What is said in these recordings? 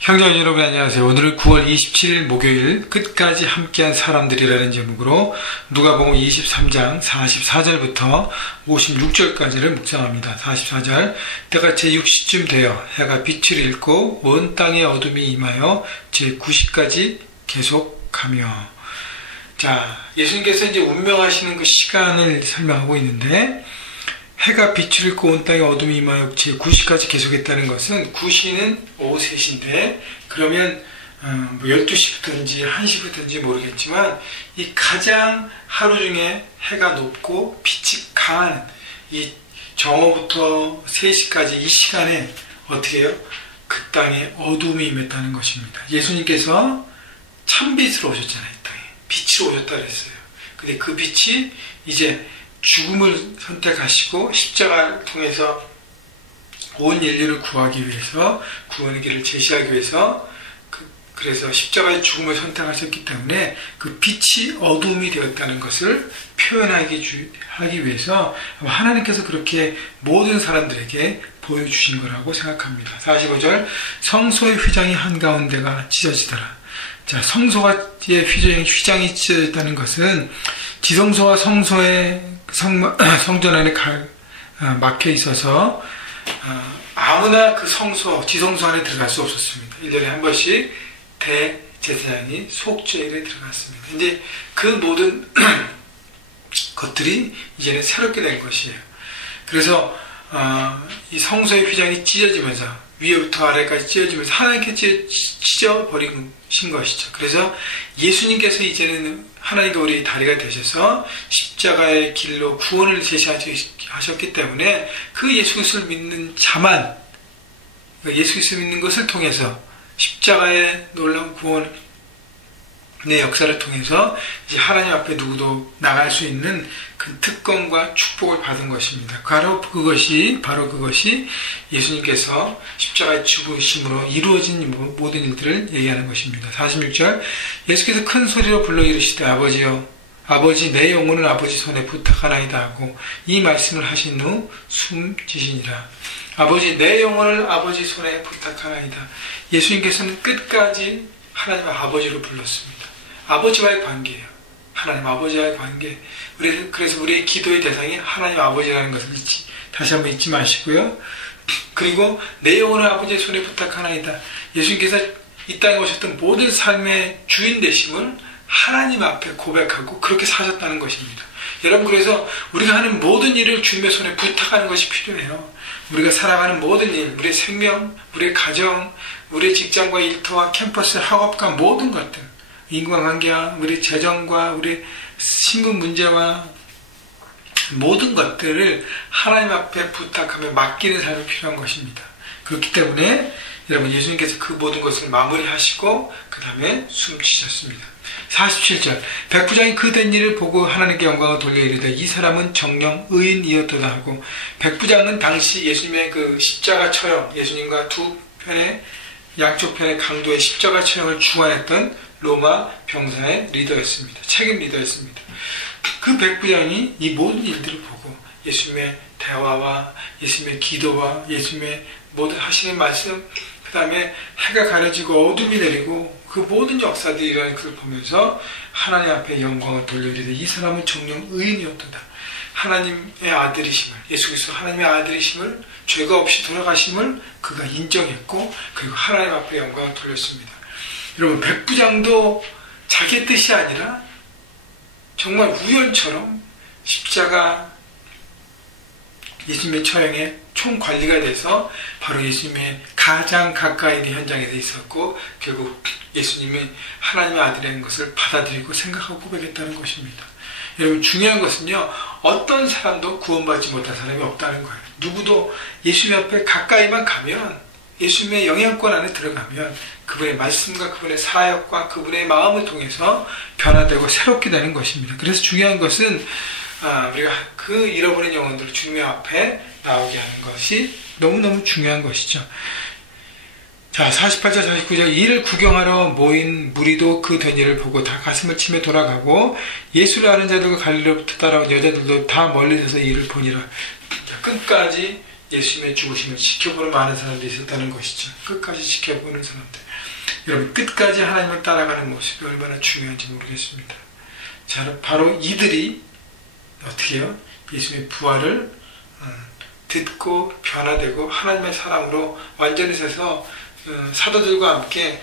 형제자매 여러분 안녕하세요. 오늘은 9월 27일 목요일 끝까지 함께한 사람들이라는 제목으로 누가복음 23장 44절부터 56절까지를 묵상합니다. 44절 때가 제6시쯤 되어 해가 빛을 잃고 온 땅에 어둠이 임하여 제9시까지 계속가며. 자, 예수님께서 이제 운명하시는 그 시간을 설명하고 있는데, 해가 빛을 잃고 온 땅에 어둠이 임하여 제9시까지 계속했다는 것은 9시는 오후 3시인데 그러면 12시부터인지 1시부터인지 모르겠지만 이 가장 하루 중에 해가 높고 빛이 강한 이 정오부터 3시까지 이 시간에 어떻게 해요? 그 땅에 어둠이 임했다는 것입니다. 예수님께서 참빛으로 오셨잖아요. 이 땅에 빛으로 오셨다 그랬어요. 근데 그 빛이 이제 죽음을 선택하시고 십자가를 통해서 온 인류를 구하기 위해서 구원의 길을 제시하기 위해서 그래서 십자가의 죽음을 선택하셨기 때문에 그 빛이 어둠이 되었다는 것을 표현하기 위해서 하나님께서 그렇게 모든 사람들에게 보여주신 거라고 생각합니다. 45절 성소의 휘장이 한가운데가 찢어지더라. 자, 성소의 휘장이 찢어졌다는 것은 지성소와 성소의 성전 안에 막혀 있어서 아무나 그 지성소 안에 들어갈 수 없었습니다. 1년에 한 번씩 대제사장이 속죄일에 들어갔습니다. 이제 그 모든 것들이 이제는 새롭게 된 것이에요. 그래서 이 성소의 휘장이 찢어지면서 위에부터 아래까지 찢어지면서 하나님께 찢어버린 것이죠. 그래서 예수님께서 이제는 하나님과 우리의 다리가 되셔서 십자가의 길로 구원을 제시하셨기 때문에 그 예수 그리스도를 믿는 자만, 예수 그리스도를 믿는 것을 통해서 십자가의 놀라운 구원의 역사를 통해서 이제 하나님 앞에 누구도 나갈 수 있는 그 특권과 축복을 받은 것입니다. 바로 그것이 예수님께서 십자가의 죽으심으로 이루어진 모든 일들을 얘기하는 것입니다. 46절 예수께서 큰 소리로 불러 이르시되 아버지여, 아버지 내 영혼은 아버지 손에 부탁하나이다 하고 이 말씀을 하신 후 숨지시니라. 아버지 내 영혼을 아버지 손에 부탁하나이다. 예수님께서는 끝까지 하나님 아버지로 불렀습니다. 아버지와의 관계예요. 하나님 아버지와의 관계. 그래서 우리의 기도의 대상이 하나님 아버지라는 것을 다시 한번 잊지 마시고요. 그리고 내 영혼을 아버지의 손에 부탁하나이다. 예수님께서 이 땅에 오셨던 모든 삶의 주인 되심을 하나님 앞에 고백하고 그렇게 사셨다는 것입니다. 여러분, 그래서 우리가 하는 모든 일을 주님의 손에 부탁하는 것이 필요해요. 우리가 살아가는 모든 일, 우리의 생명, 우리의 가정, 우리의 직장과 일터와 캠퍼스, 학업과 모든 것들, 인간관계와 우리 재정과 우리 신분 문제와 모든 것들을 하나님 앞에 부탁하며 맡기는 삶이 필요한 것입니다. 그렇기 때문에 여러분, 예수님께서 그 모든 것을 마무리하시고 그 다음에 숨지셨습니다. 47절 백부장이 그 된 일을 보고 하나님께 영광을 돌려 이르되 이 사람은 정령 의인이었도다 하고, 백부장은 당시 예수님의 그 십자가 처형, 예수님과 두 편의 양쪽 편의 강도의 십자가 처형을 주관했던 로마 병사의 리더였습니다. 책임 리더였습니다. 그 백부장이 이 모든 일들을 보고 예수님의 대화와 예수님의 기도와 예수님의 모든 하시는 말씀, 그 다음에 해가 가려지고 어둠이 내리고 그 모든 역사들이 일어나는 것을 보면서 하나님 앞에 영광을 돌려드리되 이 사람은 정녕 의인이었도다. 하나님의 아들이심을, 예수 그리스도 하나님의 아들이심을, 죄가 없이 돌아가심을 그가 인정했고 그리고 하나님 앞에 영광을 돌렸습니다. 여러분, 백부장도 자기의 뜻이 아니라 정말 우연처럼 십자가 예수님의 처형에 총관리가 돼서 바로 예수님의 가장 가까이 있는 현장에 있었고 결국 예수님이 하나님의 아들이라는 것을 받아들이고 생각하고 고백했다는 것입니다. 여러분, 중요한 것은요, 어떤 사람도 구원받지 못한 사람이 없다는 거예요. 누구도 예수님 앞에 가까이만 가면, 예수님의 영향권 안에 들어가면 그분의 말씀과 그분의 사역과 그분의 마음을 통해서 변화되고 새롭게 되는 것입니다. 그래서 중요한 것은 우리가 그 잃어버린 영혼들을 주님 앞에 나오게 하는 것이 너무너무 중요한 것이죠. 자, 48절 49절 이를 구경하러 모인 무리도 그 된 일을 보고 다 가슴을 치며 돌아가고 예수를 아는 자들과 갈릴리로부터 따라온 여자들도 다 멀리서서 이를 보니라. 자, 끝까지 예수님의 죽으심을 지켜보는 많은 사람들이 있었다는 것이죠. 끝까지 지켜보는 사람들. 여러분, 끝까지 하나님을 따라가는 모습이 얼마나 중요한지 모르겠습니다. 자, 바로 이들이 어떻게 해요? 예수님의 부활을 듣고 변화되고 하나님의 사랑으로 완전히 서서 사도들과 함께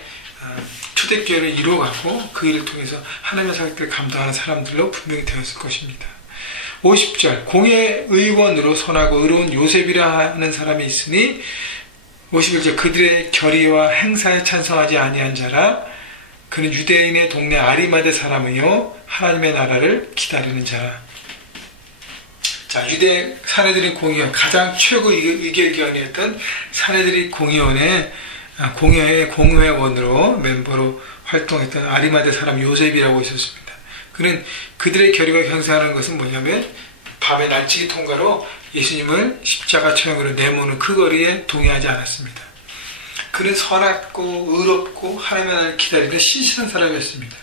초대교회를 이루어가고 그 일을 통해서 하나님의 사역들을 감당하는 사람들로 분명히 되었을 것입니다. 50절, 공의 의원으로 선하고 의로운 요셉이라 하는 사람이 있으니 51절, 그들의 결의와 행사에 찬성하지 아니한 자라. 그는 유대인의 동네 아리마대 사람이요 하나님의 나라를 기다리는 자라. 자, 유대 사내들인 공의원, 가장 최고 의결기관이었던 사내들인 공의원의 공회원으로 멤버로 활동했던 아리마대 사람 요셉이라고 있었습니다. 그는 그들의 결의가 형성하는 것은 뭐냐면 밤의 날치기 통과로 예수님을 십자가 처형으로 내모는 그 거리에 동의하지 않았습니다. 그는 선하고 의롭고 하나님의 나라를 기다리는 신실한 사람이었습니다.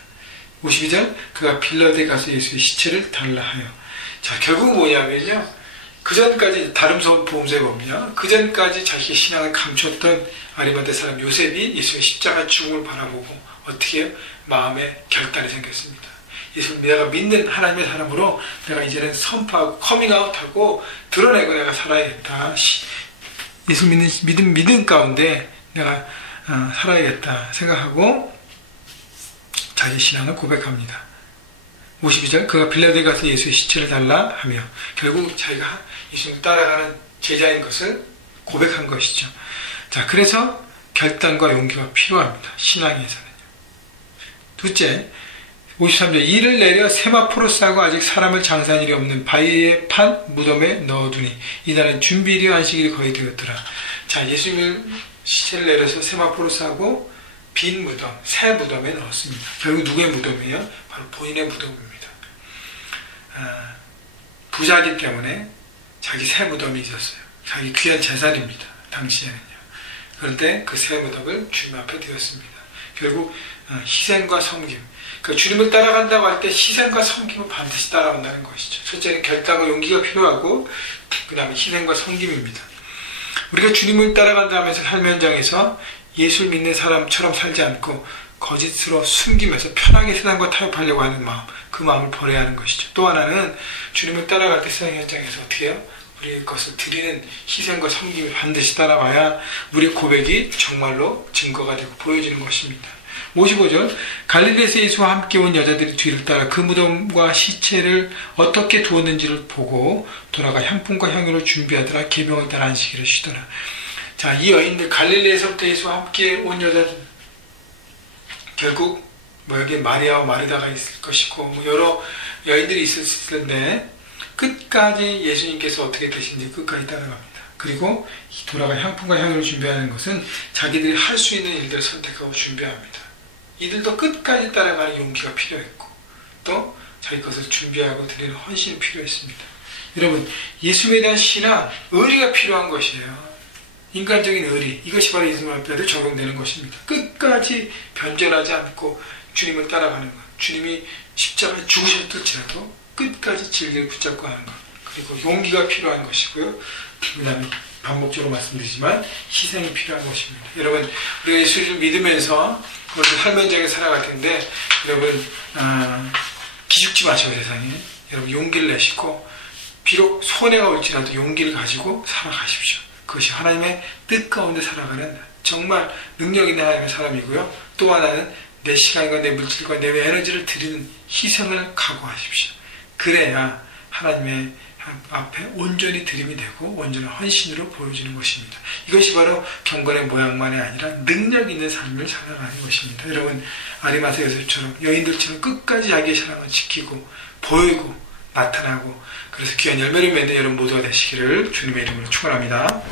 52절, 그가 빌라도에 가서 예수의 시체를 달라 하여. 자, 결국 뭐냐면요, 그 전까지 다른 보험서에 보면 그 전까지 자기 신앙을 감췄던 아리마대 사람 요셉이 예수의 십자가 죽음을 바라보고 어떻게 해요? 마음에 결단이 생겼습니다. 예수를 내가 믿는 하나님의 사람으로 내가 이제는 선포하고 커밍아웃하고 드러내고 내가 살아야겠다. 예수 믿음 가운데 내가 살아야겠다 생각하고 자기 신앙을 고백합니다. 52절, 그가 빌라도에 가서 예수의 시체를 달라 하며 결국 자기가 예수님을 따라가는 제자인 것을 고백한 것이죠. 자, 그래서 결단과 용기가 필요합니다. 신앙에서는요. 둘째, 53절, 이를 내려 세마포로 싸고 아직 사람을 장사한 일이 없는 바위에 판 무덤에 넣어두니 이날은 준비일이 안식일이 거의 되었더라. 자, 예수님을 시체를 내려서 세마포로 싸고 빈 무덤, 새 무덤에 넣었습니다. 결국 누구의 무덤이에요? 바로 본인의 무덤입니다. 부자이기 때문에 자기 새 무덤이 있었어요. 자기 귀한 재산입니다. 당시에는요. 그런데 그 새 무덤을 주님 앞에 드렸습니다. 결국 희생과 섬김. 그러니까 주님을 따라간다고 할 때 희생과 섬김을 반드시 따라간다는 것이죠. 첫째는 결단과 용기가 필요하고 그 다음에 희생과 섬김입니다. 우리가 주님을 따라간다 하면서 삶의 현장에서 예수를 믿는 사람처럼 살지 않고 거짓으로 숨기면서 편하게 세상과 타협하려고 하는 마음, 그 마음을 버려야 하는 것이죠. 또 하나는 주님을 따라갈 때 세상 현장에서 어떻게 해요? 우리의 것을 드리는 희생과 섬김을 반드시 따라와야 우리의 고백이 정말로 증거가 되고 보여지는 것입니다. 55절, 갈릴리에서 예수와 함께 온 여자들이 뒤를 따라 그 무덤과 시체를 어떻게 두었는지를 보고 돌아가 향품과 향유를 준비하더라. 계명을 따라 안식일을 쉬더라. 자, 이 여인들, 갈릴리에서부터 예수와 함께 온 여자들, 결국 여기 마리아와 마르다가 있을 것이고 여러 여인들이 있었을 텐데 끝까지 예수님께서 어떻게 되신지 끝까지 따라갑니다. 그리고 돌아가 향품과 향유를 준비하는 것은 자기들이 할 수 있는 일들을 선택하고 준비합니다. 이들도 끝까지 따라가는 용기가 필요했고 또 자기 것을 준비하고 드리는 헌신이 필요했습니다. 여러분, 예수님에 대한 신앙, 의리가 필요한 것이에요. 인간적인 의리, 이것이 바로 예수님 앞에도 적용되는 것입니다. 끝까지 변절하지 않고 주님을 따라가는 것, 주님이 십자가에 죽으셨을지라도 끝까지 진리를 붙잡고 하는 것, 그리고 용기가 필요한 것이고요. 그 다음에 반복적으로 말씀드리지만 희생이 필요한 것입니다. 여러분, 우리가 예수를 믿으면서 오늘도 삶 현장에 살아갈 텐데 여러분 기죽지 마시고 세상에 여러분 용기를 내시고 비록 손해가 올지라도 용기를 가지고 살아가십시오. 그것이 하나님의 뜻 가운데 살아가는 정말 능력 있는 하나님의 사람이고요. 또 하나는 내 시간과 내 물질과 내 에너지를 드리는 희생을 각오하십시오. 그래야 하나님의 앞에 온전히 드림이 되고 온전한 헌신으로 보여지는 것입니다. 이것이 바로 경건의 모양만이 아니라 능력 있는 삶을 살아가는 것입니다. 여러분, 아리마대 여자처럼 여인들처럼 끝까지 자기의 사랑을 지키고 보이고 나타나고 그래서 귀한 열매를 맺는 여러분 모두가 되시기를 주님의 이름으로 축원합니다.